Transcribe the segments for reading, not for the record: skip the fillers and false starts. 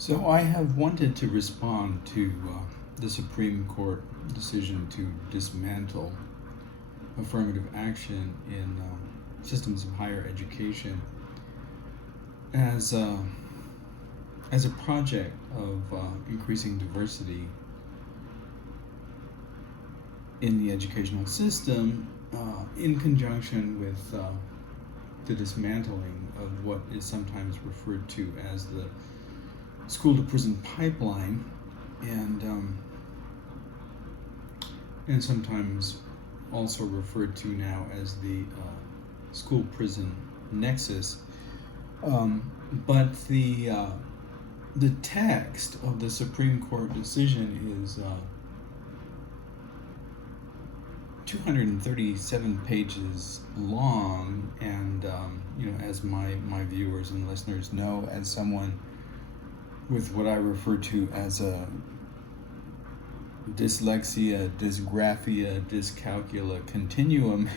So I have wanted to respond to the Supreme Court decision to dismantle affirmative action in systems of higher education as as a project of increasing diversity in the educational system, in conjunction with the dismantling of what is sometimes referred to as the school to prison pipeline, and sometimes also referred to now as the school prison nexus. But the text of the Supreme Court decision is 237 pages long, and as my viewers and listeners know, as someone with what I refer to as a dyslexia, dysgraphia, dyscalculia continuum,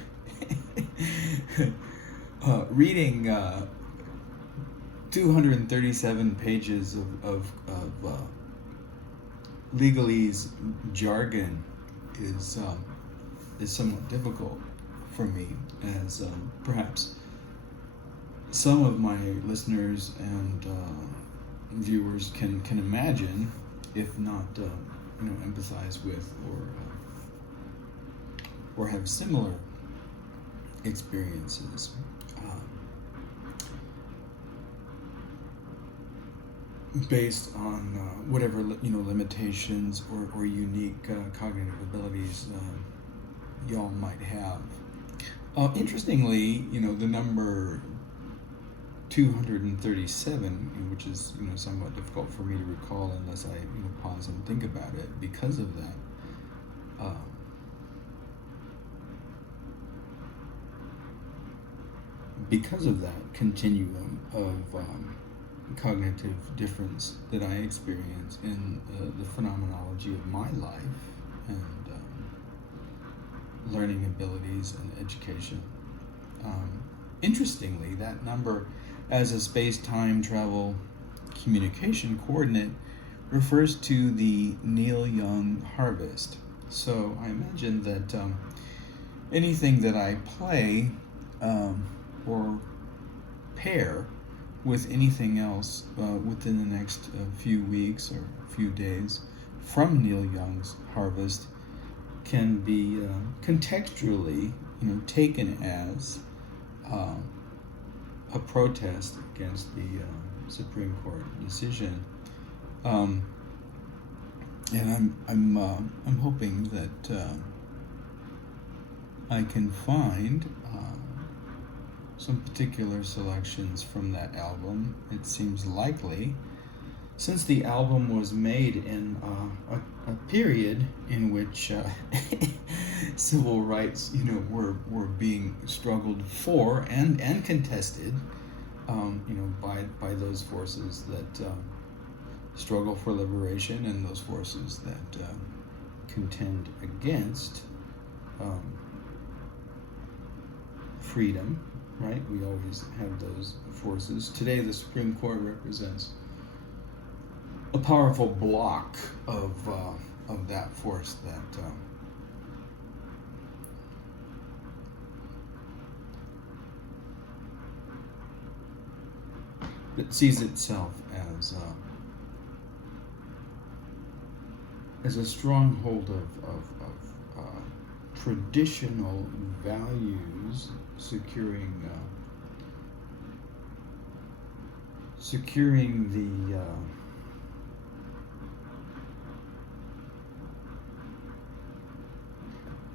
reading 237 pages of legalese jargon is somewhat difficult for me, as perhaps some of my listeners and viewers can imagine, if not empathize with or have similar experiences. Based on whatever limitations or unique cognitive abilities y'all might have. Interestingly, the number 237, which is somewhat difficult for me to recall unless I pause and think about it, because of that. Because of that continuum of cognitive difference that I experience in the phenomenology of my life and learning abilities and education. Interestingly, that number as a space-time travel communication coordinate refers to the Neil Young harvest. So I imagine that anything that I play or pair with anything else within the next few weeks or few days from Neil Young's harvest can be contextually taken as a protest against the Supreme Court decision, and I'm hoping that I can find some particular selections from that album. It seems likely, since the album was made in a period in which civil rights, were being struggled for and contested, by those forces that struggle for liberation and those forces that contend against freedom. Right? We always have those forces. Today, the Supreme Court represents a powerful block of that force that sees itself as a stronghold of traditional values, securing the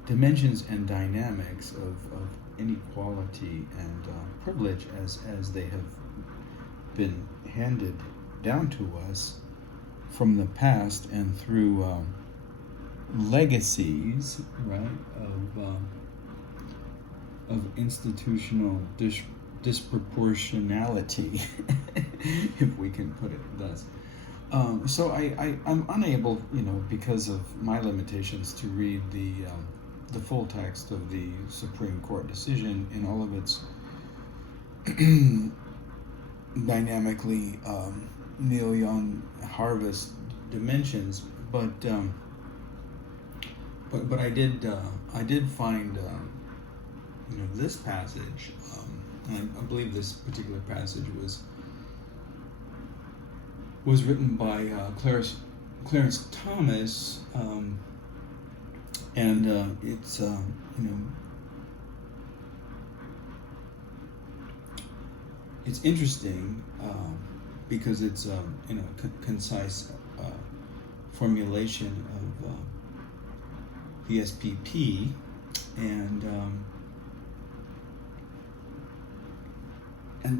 dimensions and dynamics of inequality and privilege as they have been handed down to us from the past and through legacies, right, of institutional disproportionality, if we can put it thus. So I'm unable, because of my limitations, to read the full text of the Supreme Court decision in all of its dynamically Neil Young harvest dimensions, but I did find this passage, and I believe this particular passage was written by Clarence Thomas, and it's it's interesting because it's concise formulation of the SPP, and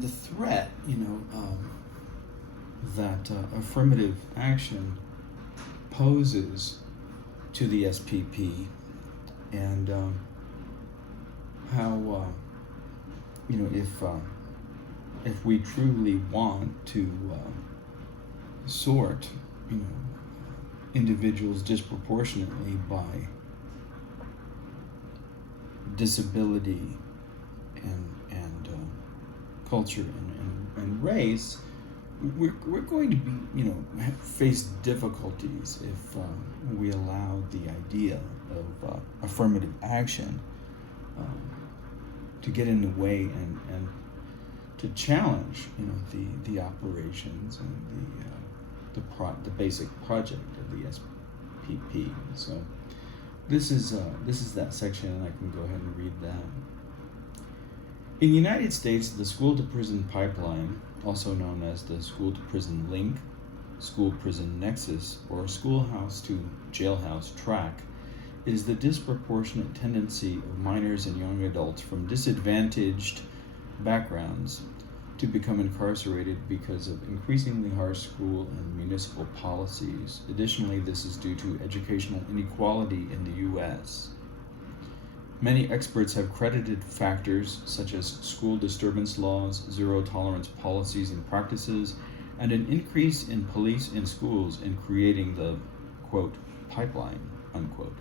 the threat that affirmative action poses to the SPP, and how if we truly want to sort individuals disproportionately by disability and culture and race, we're going to be face difficulties if we allow the idea of affirmative action to get in the way and to challenge the operations and the basic project of the SPP. So this is that section, and I can go ahead and read that. In the United States, the school-to-prison pipeline, also known as the school-to-prison link, school-prison nexus, or schoolhouse-to-jailhouse track, is the disproportionate tendency of minors and young adults from disadvantaged backgrounds to become incarcerated because of increasingly harsh school and municipal policies. Additionally, this is due to educational inequality in the U.S. Many experts have credited factors such as school disturbance laws, zero-tolerance policies and practices, and an increase in police in schools in creating the, quote, pipeline, unquote.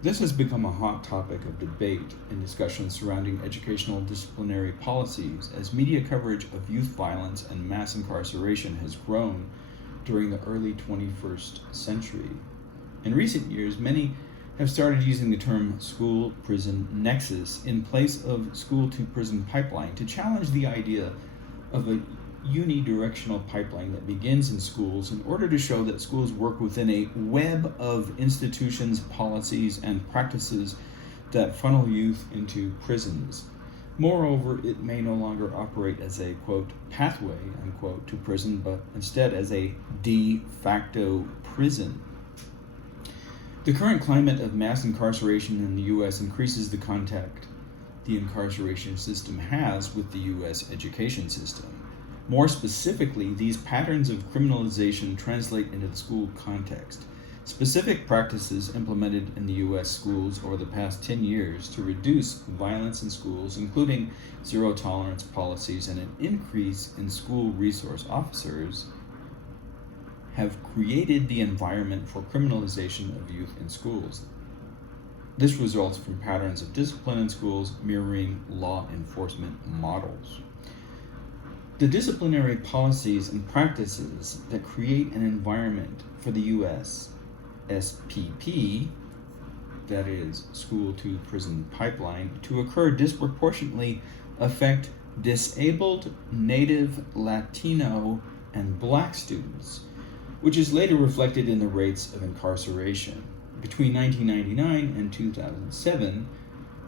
This has become a hot topic of debate in discussions surrounding educational disciplinary policies as media coverage of youth violence and mass incarceration has grown during the early 21st century. In recent years, many have started using the term school-prison nexus in place of school-to-prison pipeline to challenge the idea of a unidirectional pipeline that begins in schools in order to show that schools work within a web of institutions, policies, and practices that funnel youth into prisons. Moreover, it may no longer operate as a, quote, pathway, unquote, to prison, but instead as a de facto prison. The current climate of mass incarceration in the U.S. increases the contact the incarceration system has with the U.S. education system. More specifically, these patterns of criminalization translate into the school context. Specific practices implemented in the U.S. schools over the past 10 years to reduce violence in schools, including zero-tolerance policies and an increase in school resource officers, have created the environment for criminalization of youth in schools. This results from patterns of discipline in schools mirroring law enforcement models. The disciplinary policies and practices that create an environment for the U.S. SPP, that is, school-to-prison pipeline, to occur disproportionately affect disabled, Native, Latino, and Black students, which is later reflected in the rates of incarceration. Between 1999 and 2007,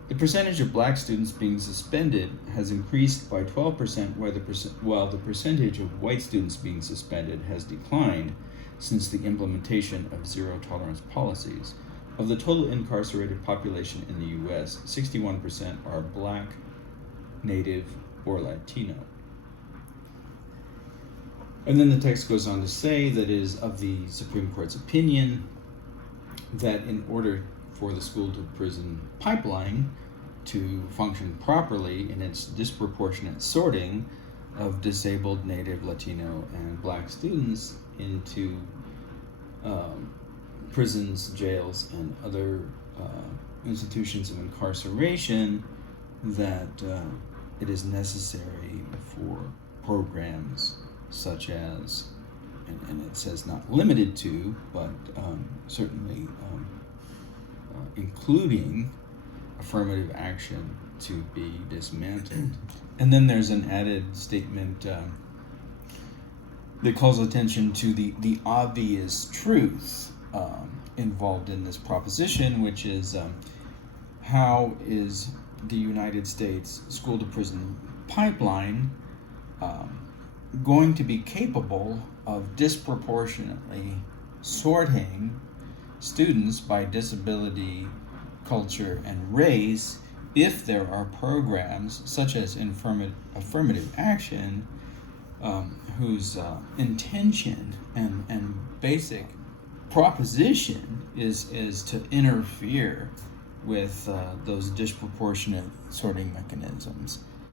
the percentage of Black students being suspended has increased by 12%, while the percentage of white students being suspended has declined since the implementation of zero-tolerance policies. Of the total incarcerated population in the U.S., 61% are Black, Native, or Latino. And then the text goes on to say that it is of the Supreme Court's opinion that in order for the school-to-prison pipeline to function properly in its disproportionate sorting of disabled, Native, Latino, and Black students into prisons, jails, and other institutions of incarceration, that it is necessary for programs such as, and it says not limited to, but certainly including affirmative action to be dismantled. And then there's an added statement that calls attention to the obvious truth involved in this proposition, which is how is the United States school-to-prison pipeline going to be capable of disproportionately sorting students by disability, culture, and race if there are programs such as affirmative action whose intention and basic proposition is to interfere with those disproportionate sorting mechanisms.